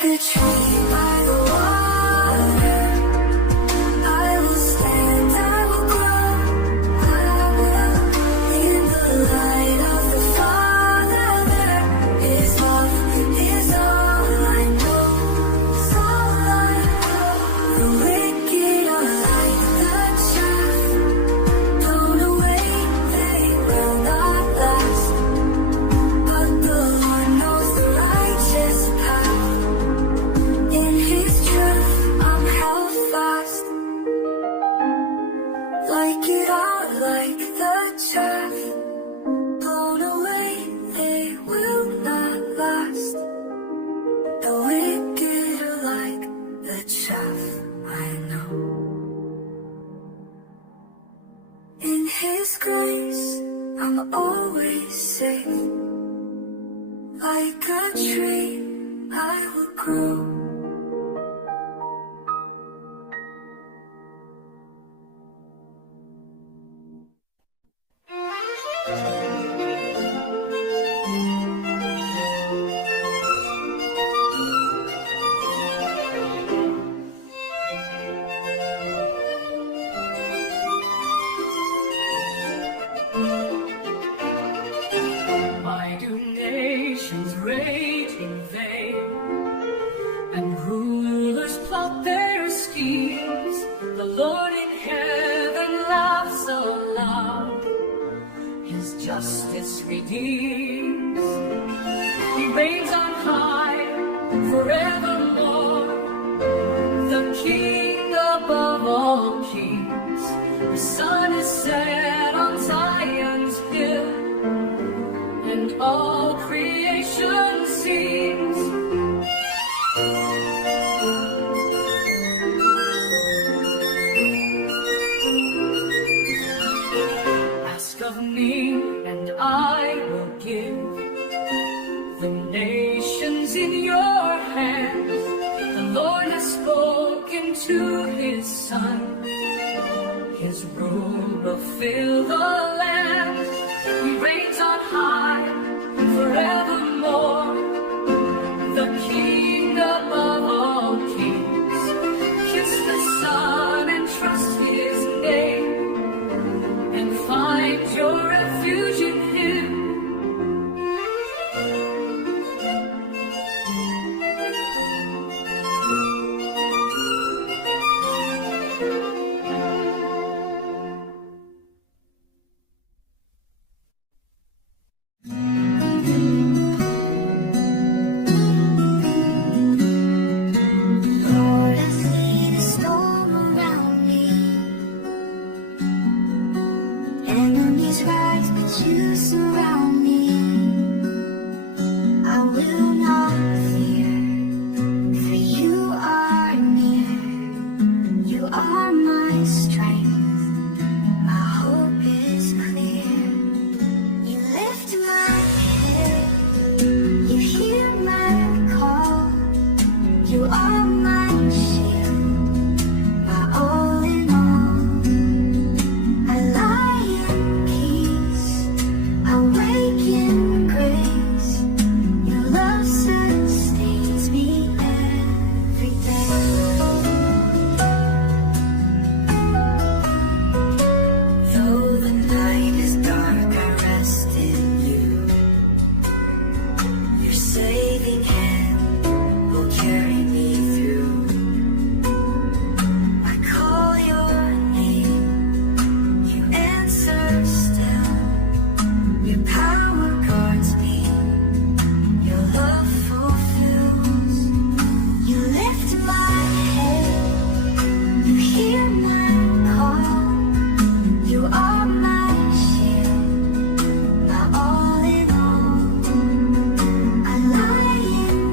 Like a tree by the water, I will stand, I will grow, I will. In the light of the Father, there is love, is all I know, is all I know. The wicked are like the chaff, blown away, they will not last. But the Lord knows the righteous path. In His truth, I'm held fast. Like it are like the chaff, blown away, they will not last. The wicked are like the chaff, I know. In His grace, I'm always safe. Like a tree, I will grow. Why do nations rage in vain, and rulers plot their schemes? The Lord in heaven laughs aloud, His justice redeems. He reigns on high forevermore, the King above all kings. The sun is set on Zion's hill, and all creation sings. Ask of me, and I will give the nations in your hands. The Lord has spoken to His Son, His rule will fill the land. He reigns on high forevermore, the King above all kings. Kiss the Son and trust His name, and find your refuge in Him. Lord, I see the storm around me. Enemies rise, but you surround me. I will not fear, for you are near. You are my strength, my hope is clear. You lift my head, you hear my call. You are my shield, my all in all. I lie in peace, I wake in grace. Your love sustains me every day. Though the night is dark, I rest in you. Your saving hand will carry me through. I call your name, you answer still. Your power guards me, your love fulfills. You lift my head, you hear my call. You are my shield, my all in all. I lie in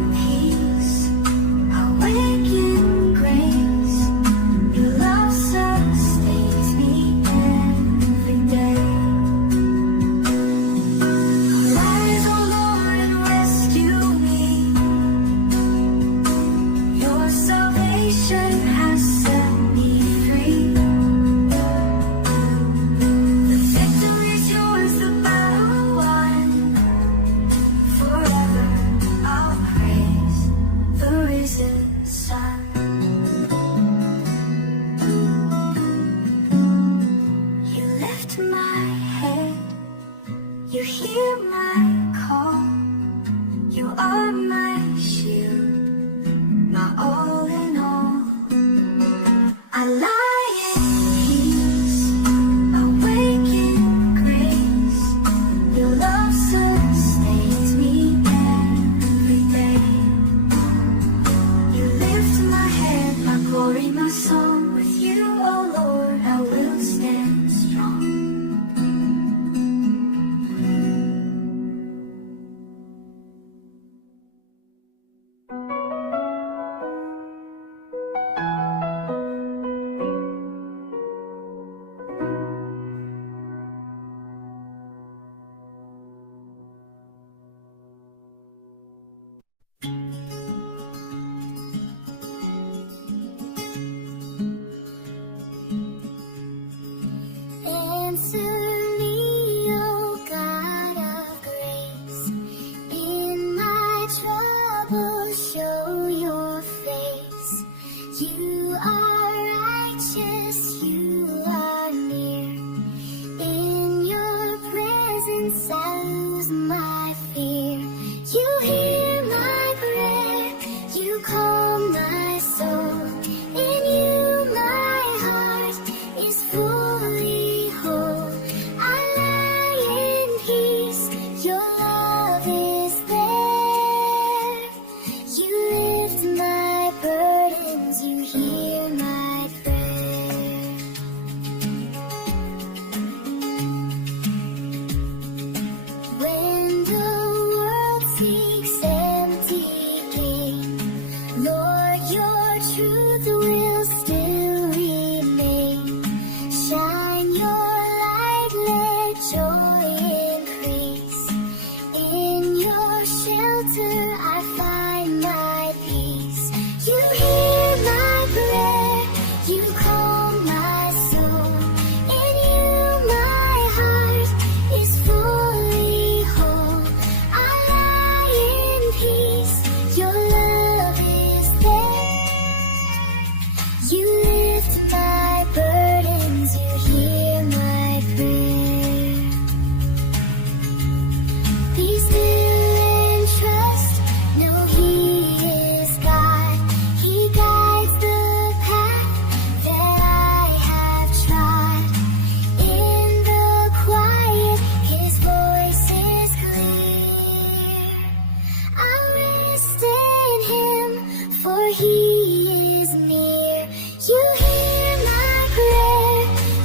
He is near. You hear my prayer,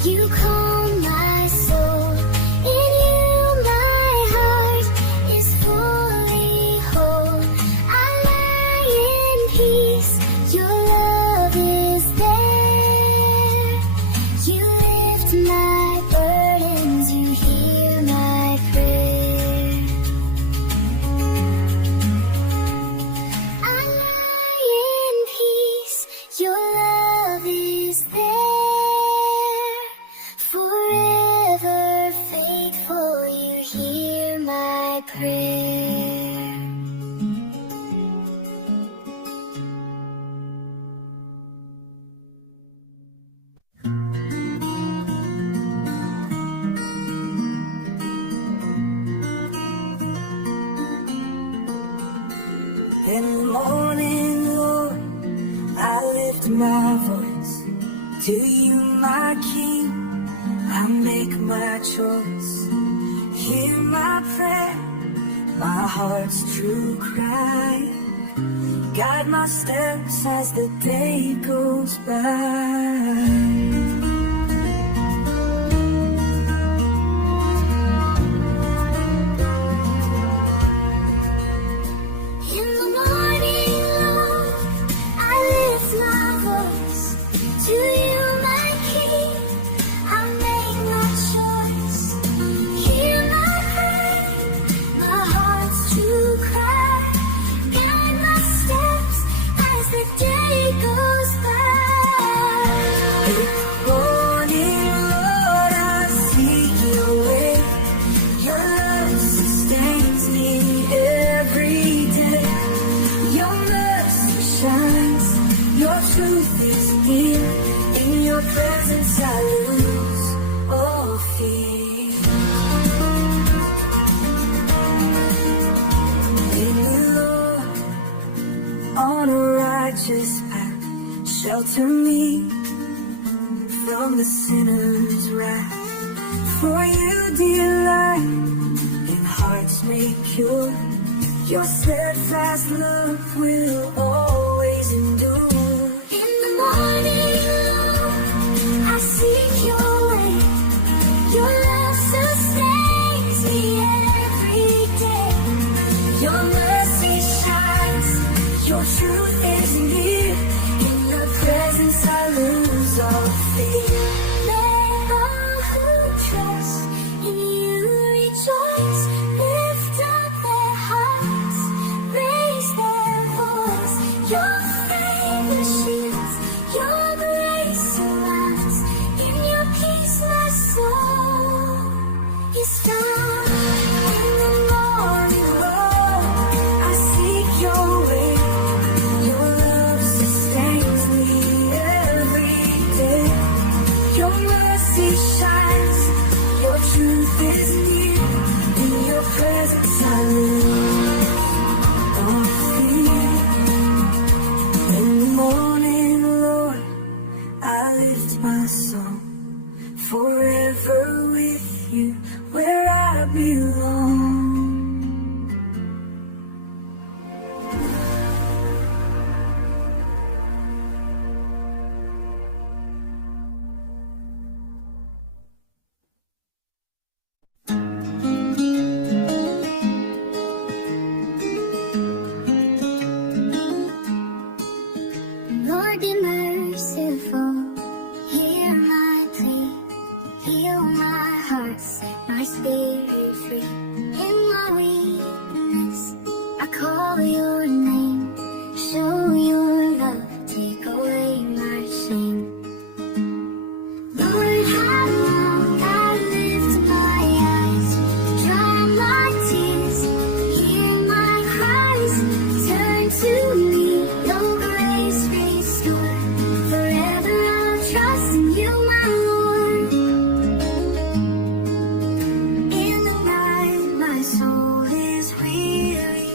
you calm my soul. In you my heart is fully whole. I lie in peace, your love is there. You lift my burdens, you hear my prayer. I lie in peace, your love is there. Forever faithful, you hear my prayer. In the morning, Lord, I lift my voice to you, my King. I make my choice. Hear my prayer, my heart's true cry. Guide my steps as the day goes by. In the morning, Lord, I lift my voice to you, my King. I make my choice. Hear my prayer, my heart's true cry. Guide my steps as the day goes by. In the morning, Lord, I seek your way. Your love sustains me every day. Your mercy shines, your truth is near. In your presence I lose all fear. Lead me, Lord, on a righteous path. Shelter me from the sinner's wrath. For you delight in hearts made pure. Your steadfast love will always endure. In the morning, Lord, I seek your way. Your love sustains me every day. Your mercy shines, your truth is near. In your presence I lose all fear. Let all who trust in you rejoice. Lift up their hearts, raise their voice. Your favor shields, your grace surrounds. In your peace my soul is found. In the morning, Lord, I seek your way. Your love sustains me every day. Your mercy shines, your truth is near. In your presence I lose all fear. In the morning, Lord, I lift my song. Forever with you, where I belong. Lord, be merciful, hear my plea. Heal my heart, set my spirit free. In my weakness, I call your name. Show your love, take away my shame. Lord, how long I lift my eyes, dry my tears, hear my cries, turn to me, your grace restore. Forever I'll trust in you, my Lord. In the night, my soul is weary,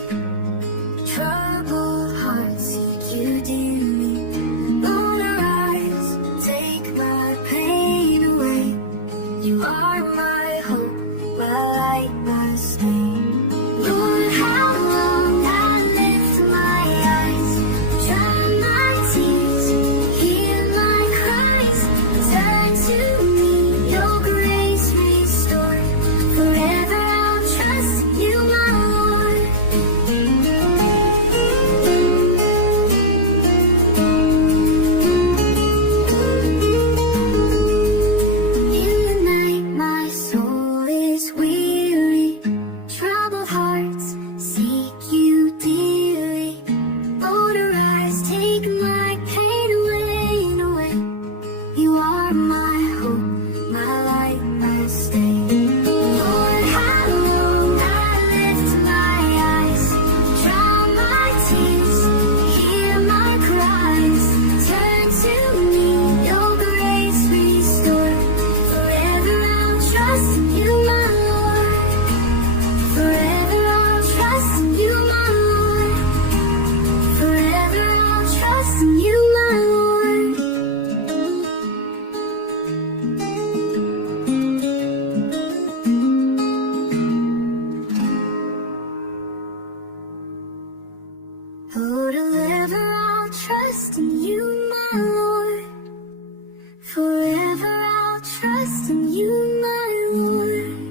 Forever I'll trust in you, my Lord. Forever I'll trust in you, my Lord.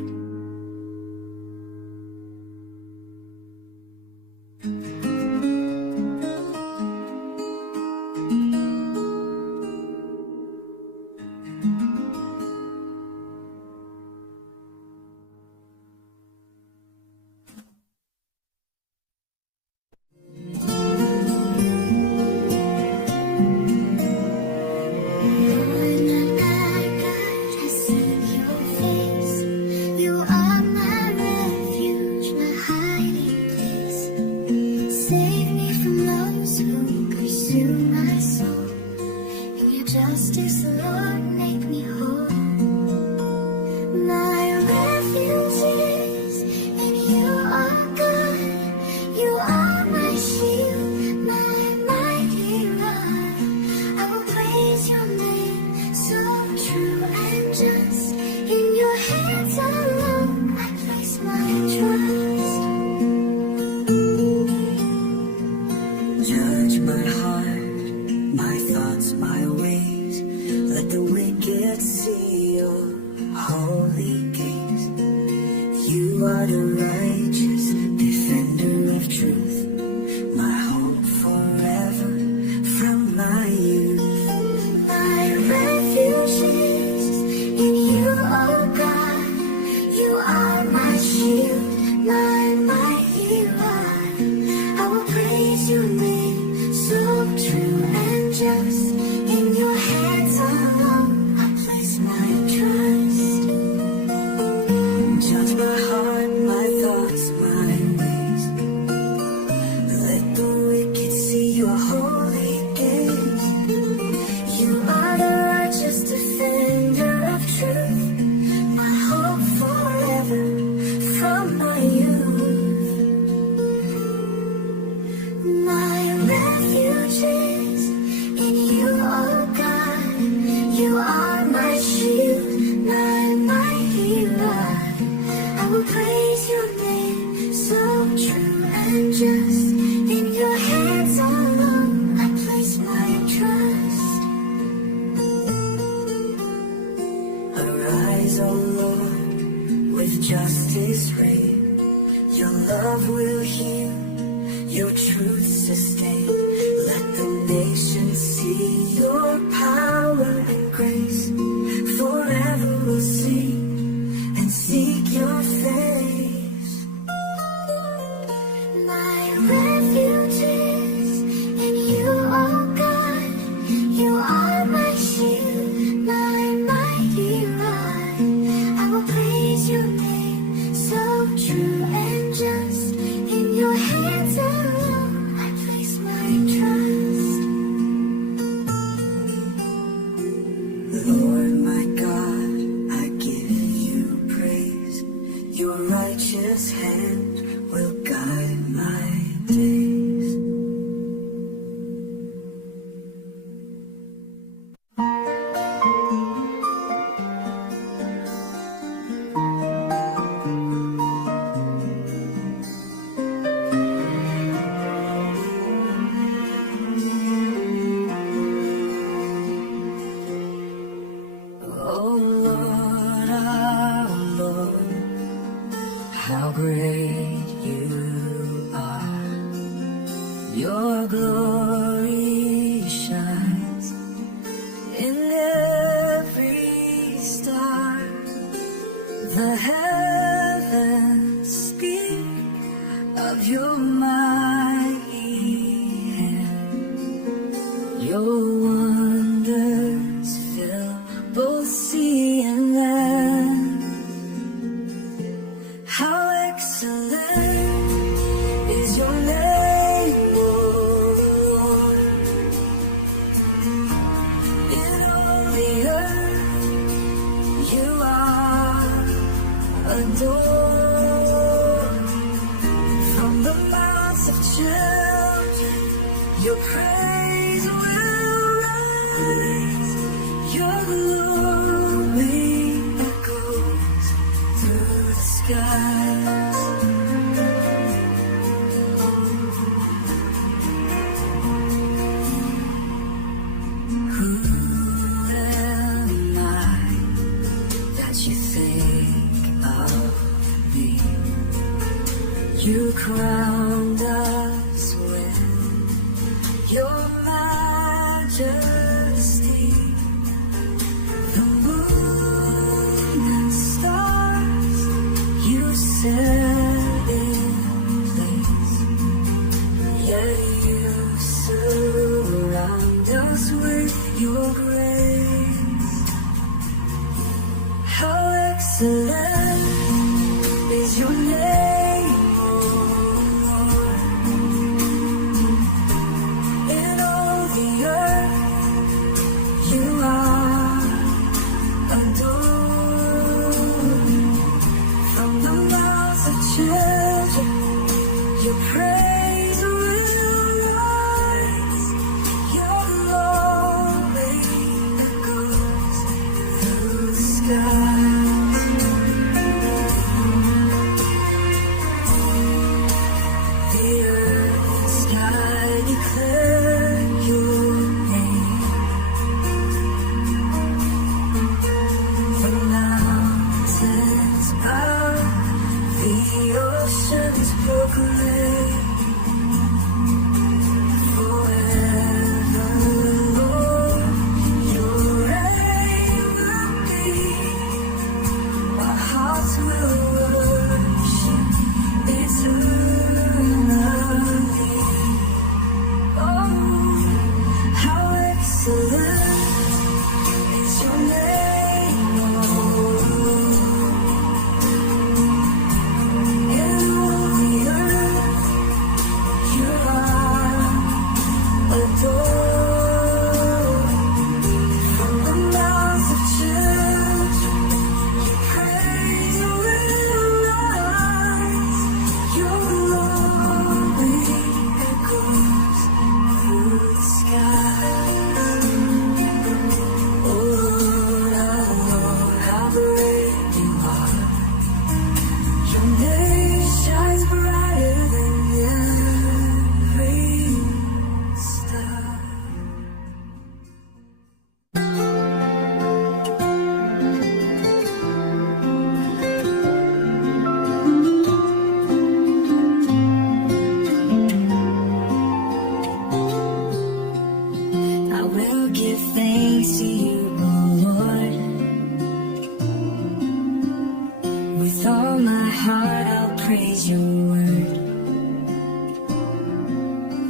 Justice, Lord, make me whole. My refuge is in you, are God. You are my shield, my mighty rod. I will praise your name, so true and just. In your hands alone, I place my trust. Judge my heart, my thoughts, my ways. Let the wicked see your holy gaze. You are the righteous defender of truth, my hope forever from my youth. My refuge is in you, oh God. You are my shield, my mighty rod. I will praise your name, so true and just. In your hands alone, I place my trust. Judge my heart, my thoughts, my ways. Let the wicked see your holy gaze. You are the righteous defender of truth, my hope forever from my youth. My refuge is in you, oh God. You are my shield, my mighty rod. I will praise your name, so true and just. In your hands alone, I place my trust. Arise, O Lord, with justice reign. Your love will heal, your truth sustain. Let the nations see your power and grace. Forever we'll sing and seek your face. My refuge is in you, oh God. You are my shield, my mighty rod. I will praise your name, so true and just. In your hands alone, I place my trust. Lord my God, I give you praise. Your righteous hand will guide my days. Oh Lord, our Lord, how great you are. Your glory shines in every star. The heavens speak of your mighty hand. Your wonders fill both sea and land. How excellent is your name, O Lord. In all the earth you are adored. From the mouths of children your praise will rise. Your glory echoes through the skies. Your praise will rise. Your glory echoes through the sky. The earth and sky declare your name. From mountains bow, the oceans proclaim. Forever, Lord, your reign will be. Our hearts will worship eternally. Oh, how excellent is your name, Lord. In all the earth, you are adored. From the mouths of children, your praise will rise. Your glory echoes through the skies. Oh Lord, how great you are. Your name shines brighter than every star. I will give thanks to you, O Lord. With all my heart, I'll praise your word.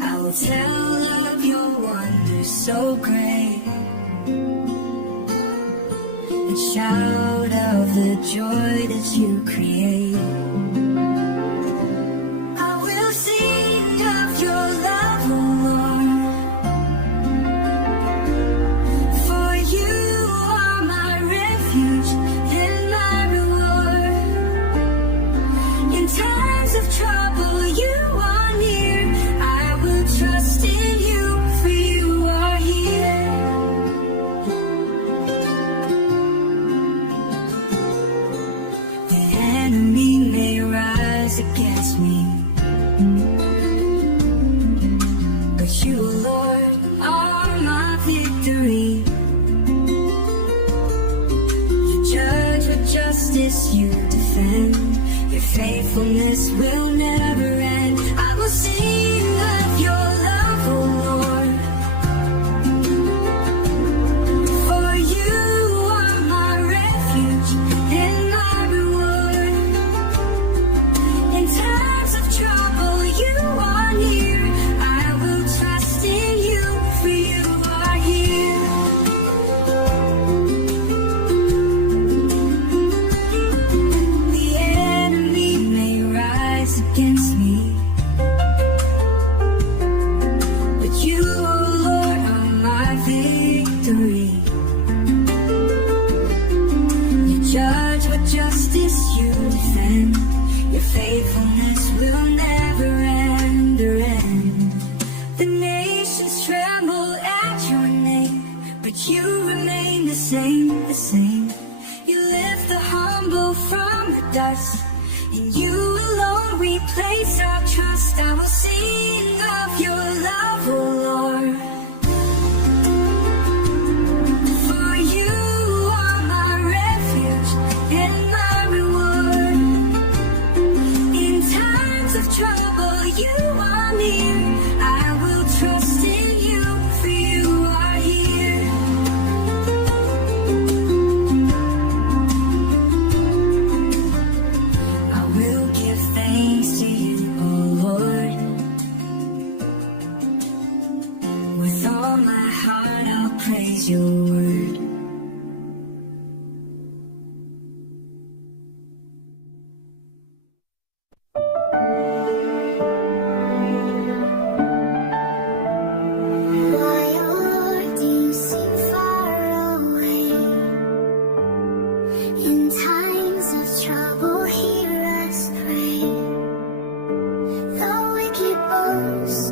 I will tell of your wonders so great and shout of the joy that you create. I will sing of your love, O Lord. For you are my refuge and my reward. In times of trouble, you are near. I will trust in you, for you are here. The enemy may rise against me, but you, Lord, are my victory. You judge with justice, you defend. Your faithfulness will never end. I will sing of your love, O Lord. For you are my refuge and my reward. In times of trouble, you are near. I will trust in you, for you are here. The enemy may rise against me, but you, O Lord, are my victory. You judge with justice, you defend. Your faithfulness will never end or end. The nations tremble at your name, but you remain the same, the same. You lift the humble from the dust. In you alone we place our trust. I will sing of your love, O Lord. For you are my refuge and my reward. In times of trouble, you are near. I will trust in you, for you are here. I will give thanks to you, O Lord. With all my heart, I'll praise your word. Why, Lord, do you seem far away? In times of trouble, hear us pray. Though yours.